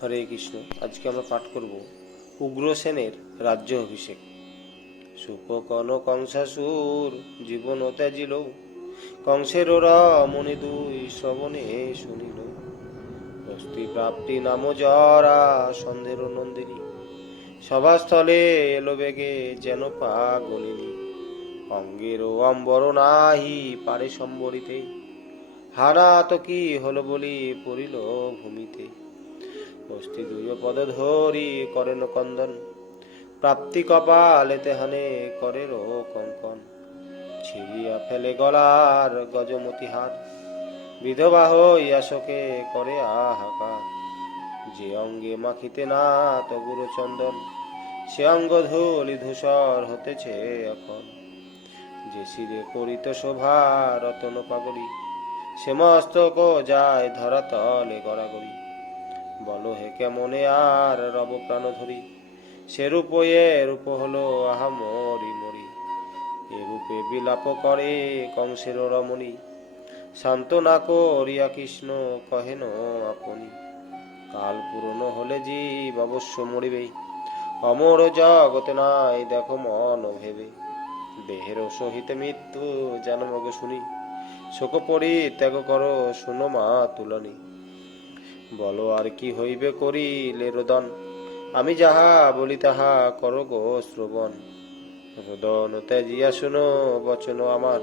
হরে কৃষ্ণ। আজকে আমরা পাঠ করব উগ্রসেনের রাজ্য অভিষেক। সুপকন কংসাসুর জীবন ত্যাজিল, কংসের রমণি দুই শ্রবণে শুনিল। বস্তি প্রাপ্তি নাম জরা সন্ধ্যের নন্দিনী, সভাস্থলে এলো বেগে যেন পাগলিনী। অঙ্গের অম্বর নাহি পারে সম্বরিতে, হারা তো কি হলো বলি পড়িল ভূমিতে। বস্তি দুই পদ ধরি করেন কন্দন, প্রাপ্তি কপালেতে হানে করের কঙ্কন। ছিড়িয়া ফেলে গলার গজমতি হার, বিধবা হইয়া শোকে করে আহাকার। যে অঙ্গে মাখিতে না তগুর চন্দন, সে অঙ্গ ধুলি ধূসর হতেছে এখন। যে শিরে করিত শোভা রতন পাগলি, সে মস্তক যায় ধরাতলে গড়াগড়ি। বলো হে কেমনে আর রব প্রাণ ধরি, সে রূপ এ রূপ হলো আহা মরি মরি। এ রূপে বিলাপ করে কংসের রমণী, সান্ত্বনা করিয়া কৃষ্ণ কহেন আপনি। কাল পূরণ হলে জীব অবশ্য মরিবে, অমর জগতে নাই দেখো মন ভেবে। দেহের সহিত মৃত্যু জানমগ শুনি, শোক পরিত্যাগ করো শুনো মা তুলনী। বলো আর কি হইবে করিলে রোদন, আমি যাহা বলি তাহা করো গো শ্রবণ। রোদন ত্যাজিয়া শুনো বচন আমার,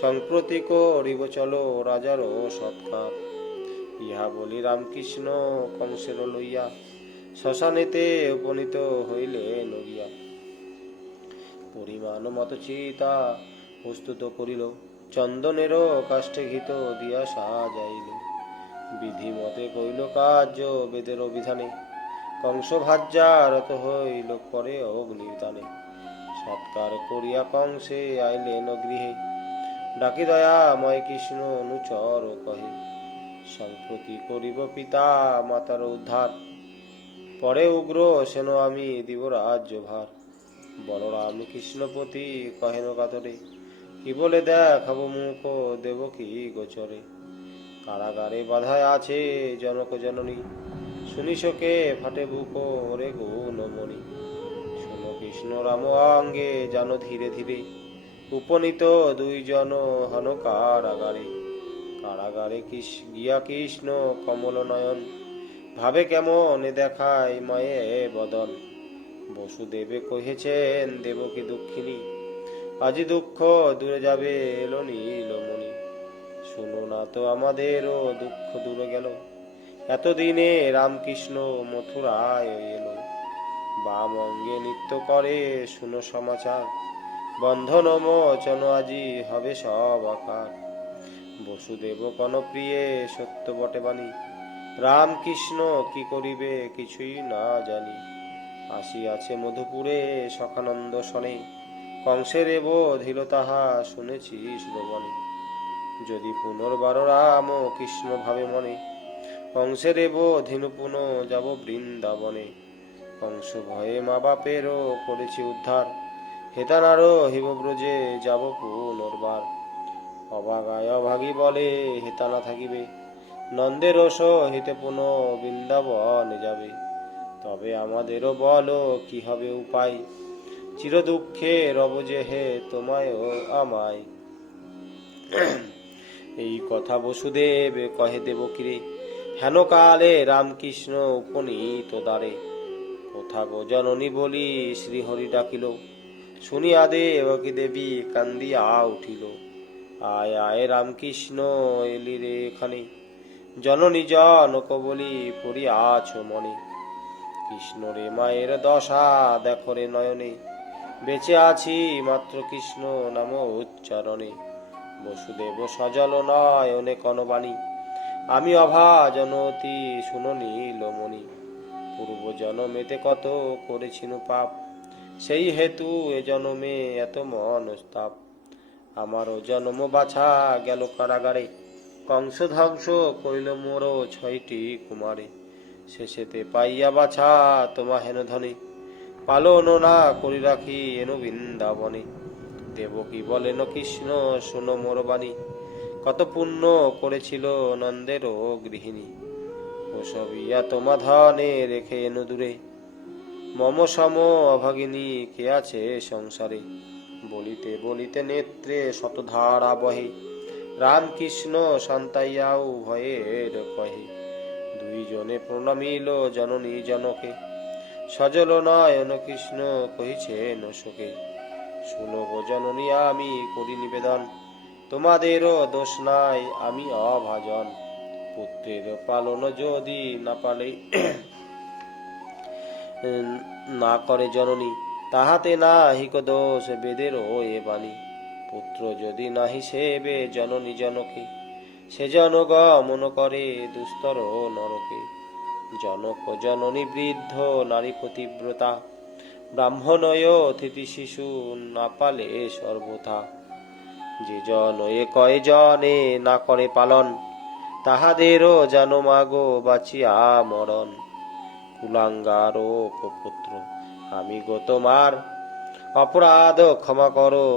সম্প্রতি করিব চলো রাজার সৎকার। ইহা বলি রামকৃষ্ণ কংসের লইয়া, শ্মশানেতে উপনীত হইলে নগিয়া। পরিমাণ মত চিতা প্রস্তুত করিল, চন্দনের কাষ্ঠে ঘিত দিয়া সাজাইল। বিধি মতে কইল কার্য বেদের বিধানে, কংস ভাজ্যারত হইল পরে অগ্নিদানে। সৎকার করিয়া কংসে আইলেন গৃহে, ডাকি দয়াময় কৃষ্ণ অনুচর কহে। সম্প্রতি করিব পিতা মাতার উদ্ধার, পরে উগ্র সেন আমি দিব রাজ্য ভার। বলরাম কৃষ্ণপতি কহেন কাতরে, কি বলে দেখাবো মুখ দেব কি গোচরে। কারাগারে বাধায় আছে জনক জননী, শুনি শোকে ফাটে বুক রে গুণমণি। শুনো কৃষ্ণ রাম অঙ্গে জানো ধীরে ধীরে, উপনীত দুইজন হন কারাগারে। কারাগারে গিয়া কৃষ্ণ কমল নয়ন, ভাবে কেমন দেখায় মায়ে বদন। বসুদেবে কহেছেন দেবকী দুঃখিনী, আজি দুঃখ দূরে যাবে এলো নীলমণি। শুনো না তো আমাদেরও দুঃখ দূরে গেল, এতদিনে রামকৃষ্ণ মথুরায় এলো। বাম অঙ্গে নৃত্য করে শুনো সমাচার, বন্ধন মোচন আজি হবে সব আকার। বসুদেব কন প্রিয়ে সত্য বটে বাণী, রামকৃষ্ণ কি করিবে কিছুই না জানি। আসিয়াছে মধুপুরে সখানন্দ শনে, কংসের বোধিল তাহা শুনেছি শ্রবণে। যদি পুনর্বার রাম কৃষ্ণ ভাবে মনে, কংসের বোধিনু পুনঃ যাব বৃন্দাবনে। কংস ভয়ে মা বাপেরও করেছি উদ্ধার, হেতানার হিমব্রজে যাব পুনর্বার। অভাগায় অভাগী বলে হেতানা থাকিবে, নন্দের সহিতে পুনঃ বৃন্দাবনে যাবে। তবে আমাদেরও বলো কি হবে উপায়, চির দুঃখে রব যে হে তোমায় আমায়। এই কথা বসুদেব কহে দেবকীরে, হেন কালে রামকৃষ্ণ উপনীত দ্বারে। কোথা গো জননী বলি শ্রীহরি ডাকিল, শুনিয়া দেবকী দেবী কান্দিয়া উঠিল। আয় আয় রামকৃষ্ণ এলি রে এখানে, জননী জনক বলি পড়িয়াছ মনে। কৃষ্ণ রে মায়ের দশা দেখো রে নয়নে, বেঁচে আছি মাত্র কৃষ্ণ নাম উচ্চারণে। বসুদেব সজল নয়নে কনবাণী, আমি অভাজন অতি শুনো নীলমণি। পূর্ব জনমেতে কত করেছিনু পাপ, সেই হেতু এ জনমে এত মনস্তাপ। আমারও জন্ম বাছা গেল কারাগারে, কংস ধ্বংস কইল মোর 6টি কুমারে। শেষেতে পাইয়া বাছা তোমা হেন ধনে, পালন না করি রাখি এনু বৃন্দাবনে। দেবকী বলেন কৃষ্ণ শোনো মোর বাণী, কত পুণ্য করেছিল নন্দের গৃহিণী। ওসবিয়া তোমা ধনে রেখে এনো দূরে, মম সম অভাগিনী কে আছে সংসারে। বলিতে বলিতে নেত্রে শতধারা বহে, রামকৃষ্ণ সন্তাইয়া উভয়ের কহে। দুইজনে প্রণামিল জননী জনকে, সজল নয়ন কৃষ্ণ কহিছেন শোকে। শুনো গো জননী আমি করি নিবেদন, তোমাদেরও দোষ নাই আমি অভাজন। পুত্রের পালন যদি না পালে না করে জননী, তাহাতে নাহিক দোষ বেদেরও এ বাণী। পুত্র যদি নাহি সেবে জননী জনকে, সে জন গমন করে দুস্তর নরকে। জনক জননী বৃদ্ধ নারী পতিব্রতা, ব্রাহ্মণয় অতিথি শিশু না পালে সর্বথা। যে জন এ কয় জনে না করে পালন, তাহাদেরও জানো মাগো বাঁচিয়া মরণ। কুলাঙ্গার ও পুত্র আমি গো তোমার, অপরাধ ক্ষমা করো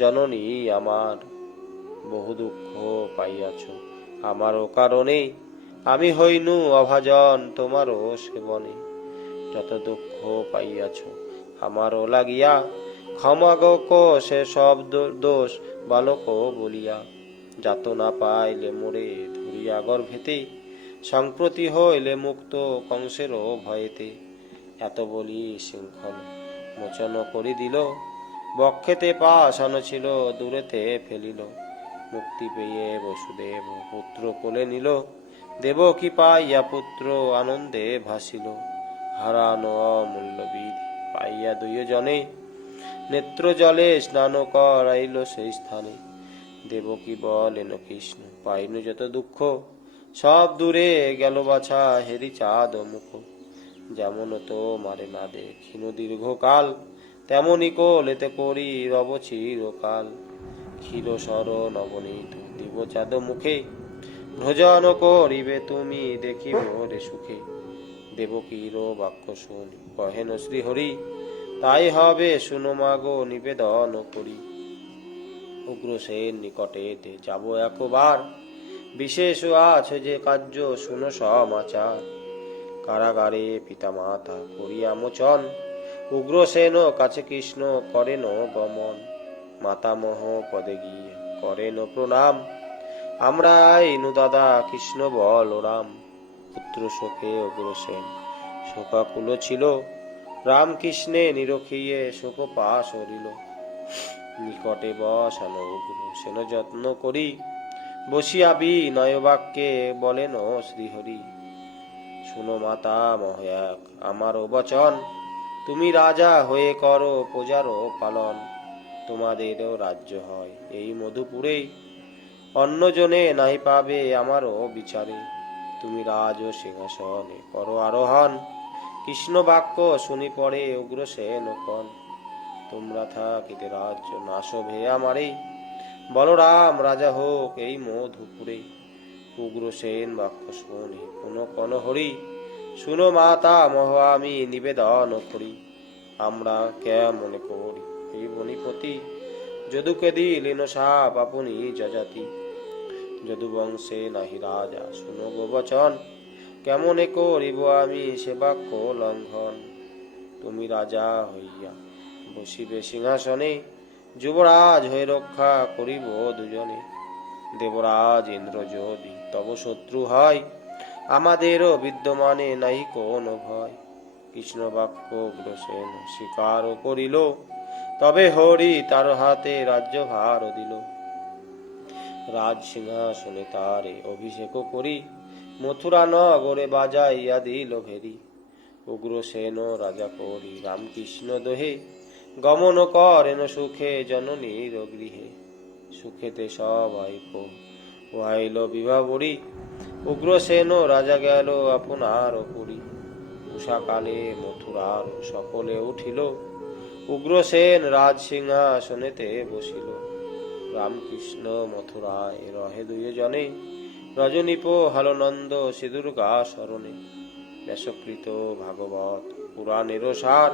জননী আমার। বহু দুঃখ পাইয়াছ আমারও কারণে, আমি হইনু অভাজন তোমারও সেবনে। যত দুঃখ পাইয়াছ আমারও লাগিয়া, ক্ষমা গো সে সব দোষ বালক বলিয়া। যাতনা পাইলে মোরে ধরিয়া গর্ভেতে, সম্প্রতি হইলে মুক্ত কংসেরও ভয়েতে। এত বলি শৃঙ্খল মোচন করি দিল, বক্ষেতে পাশান ছিল দূরেতে ফেলিল। মুক্তি পেয়ে বসুদেব পুত্র কোলে নিল, দেবকী পাইয়া পুত্র আনন্দে ভাসিল। হারানো অমূল্য বিধি পাইয়া দুইজনে, নেত্র জলে স্নান করাইল সেই স্থানে। দেবকী বলেন কৃষ্ণ পাইনু যত দুঃখ, সব দূরে গেল বাছা হেরি চাঁদ মুখ। যেমন তো মারে না দেখিনু দীর্ঘকাল, তেমনি কোলেতে করি রব চিরকাল। ক্ষীর সর নবনীত দিব চাঁদ মুখে, ভোজন করিবে তুমি দেখিব রে সুখে। দেবকীর বাক্য শুনি কহেন শ্রীহরি, তাই হবে শুনো মাগো নিবেদন করি। উগ্রসেন নিকটেতে যাব একবার, বিশেষ আছে যে কার্য শুনো সমাচার। কারাগারে পিতা মাতা করিয়া মোচন, উগ্রসেন কাছে কৃষ্ণ করেন গমন। মাতামহ পদে গিয়ে করেন প্রণাম, আমরা আইনু দাদা কৃষ্ণ বলরাম। পুত্র শোকে উগ্রসেন শোকাকুল ছিল, রামকৃষ্ণে নিরখিয়ে শোক পাশ হরিল। নিকটে বসানো উগ্রসেন যত্ন করি, বসিয়া বিনয় বাক্যে বলেন শ্রীহরি। শুনো মাতা মহয়াক আমারও বচন, তুমি রাজা হয়ে করো প্রজারও পালন। তোমাদেরও রাজ্য হয় এই মধুপুরে, অন্যজনে নাই পাবে আমারও বিচারে। তুমি রাজ ও সিংহাসনে করো আরোহণ, কৃষ্ণ বাক্য শুনি পড়ে উগ্রসেন কন। তোমরা থাকিতে রাজ্য না শোভে আমারে, বলরাম রাজা হোক এই মধুপুরে। উগ্রসেন বাক্য শুনি পুনঃ কন হরি, শুনো মাতা মহ আমি নিবেদন করি। আমরা কেমন করি এই বনিপতি, যদুকে দিলেন সাপ আপনি যজাতি। যদু বংশে নাহি রাজা শুনো গো বচন, কেমনে করিব আমি সে বাক্য লঙ্ঘন। তুমি রাজা হইয়া বসিবে সিংহাসনে, যুবরাজ হয়ে রক্ষা করিব দুজনে। দেবরাজ ইন্দ্র যদি তব শত্রু হয়, আমাদেরও বিদ্যমানে নাই কোন ভয়। কৃষ্ণ বাক্য উগ্রসেন স্বীকার করিল, তবে হরি তার হাতে রাজ্যভার দিল। রাজ সিংহাসনে তারে অভিষেক করি, মথুরা নগরে বাজাইয়া দিল ভেরি। উগ্রসেন রাজা করি রামকৃষ্ণ দোহে, গমন করেন সুখে জননীর গৃহে। সুখেতে সবাই ওহাইল বিবাহ বড়ি, উগ্রসেন রাজা গেল আপনার পুরী। উষাকালে মথুরার সকলে উঠিল, উগ্রসেন রাজ সিংহাসনেতে বসিল। রামকৃষ্ণ মথুরায় রহে দুইজনে, রজনীপ হালনন্দ শ্রীদুর্গা শরণে। ব্যাসকৃত ভাগবত পুরাণের সার,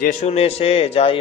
যে শুনে সে যাই